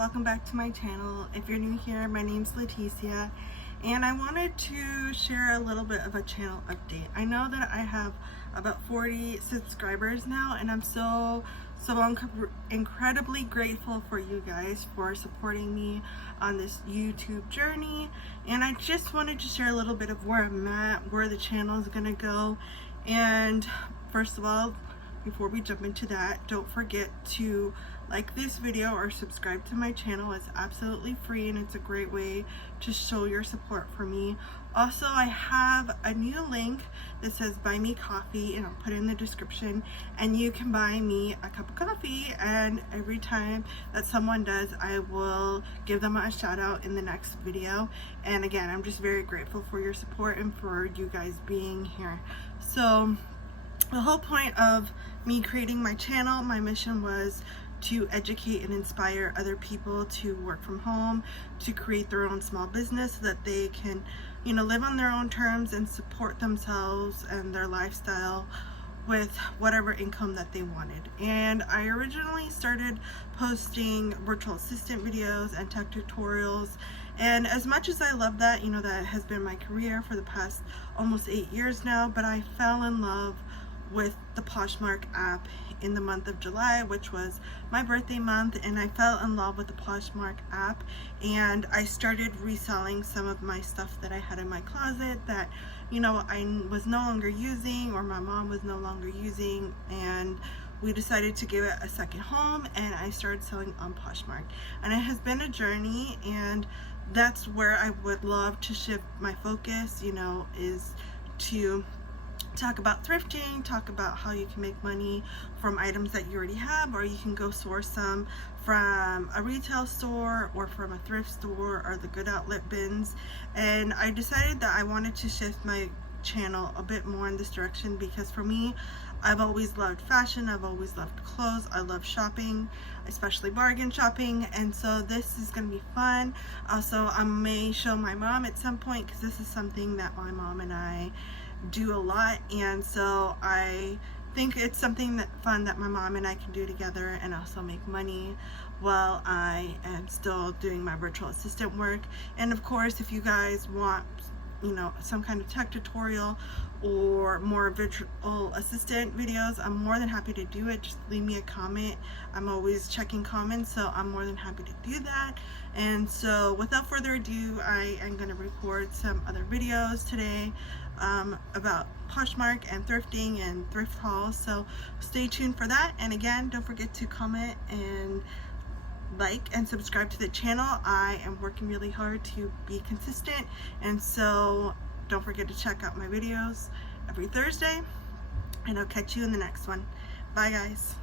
welcome back to my channel. If you're new here, my name's Leticia and I wanted to share a little bit of a channel update. I know that I have about 40 subscribers now and I'm so incredibly grateful for you guys for supporting me on this YouTube journey, and I just wanted to share a little bit of where I'm at, where the channel is gonna go. And first of all, before we jump into that, don't forget to like this video or subscribe to my channel. It's absolutely free and it's a great way to show your support for me. Also, I have a new link that says buy me coffee and I'll put it in the description, and you can buy me a cup of coffee, and every time that someone does, I will give them a shout out in the next video. And again, I'm just very grateful for your support and for you guys being here. So the whole point of me creating my channel, my mission was to educate and inspire other people to work from home, to create their own small business so that they can, you know, live on their own terms and support themselves and their lifestyle with whatever income that they wanted. And I originally started posting virtual assistant videos and tech tutorials, and as much as I love that, you know, that has been my career for the past almost 8 years now, but I fell in love with the Poshmark app in the month of July, which was my birthday month, and I fell in love with the Poshmark app, and I started reselling some of my stuff that I had in my closet that, you know, I was no longer using, or my mom was no longer using, and we decided to give it a second home, and I started selling on Poshmark. And it has been a journey, and that's where I would love to shift my focus, you know, is to talk about thrifting, talk about how you can make money from items that you already have, or you can go source some from a retail store or from a thrift store or the good outlet bins. And I decided that I wanted to shift my channel a bit more in this direction because for me, I've always loved fashion, I've always loved clothes, I love shopping, especially bargain shopping, and so this is going to be fun. Also, I may show my mom at some point because this is something that my mom and I do a lot, and so I think it's something that fun that my mom and I can do together and also make money while I am still doing my virtual assistant work. And of course, if you guys want, you know, some kind of tech tutorial or more virtual assistant videos, I'm more than happy to do it. Just leave me a comment. I'm always checking comments, so I'm more than happy to do that. And so without further ado, I am going to record some other videos today about Poshmark and thrifting and thrift hauls, so stay tuned for that. And again, don't forget to comment and like and subscribe to the channel. I am working really hard to be consistent, and so don't forget to check out my videos every Thursday, and I'll catch you in the next one. Bye guys.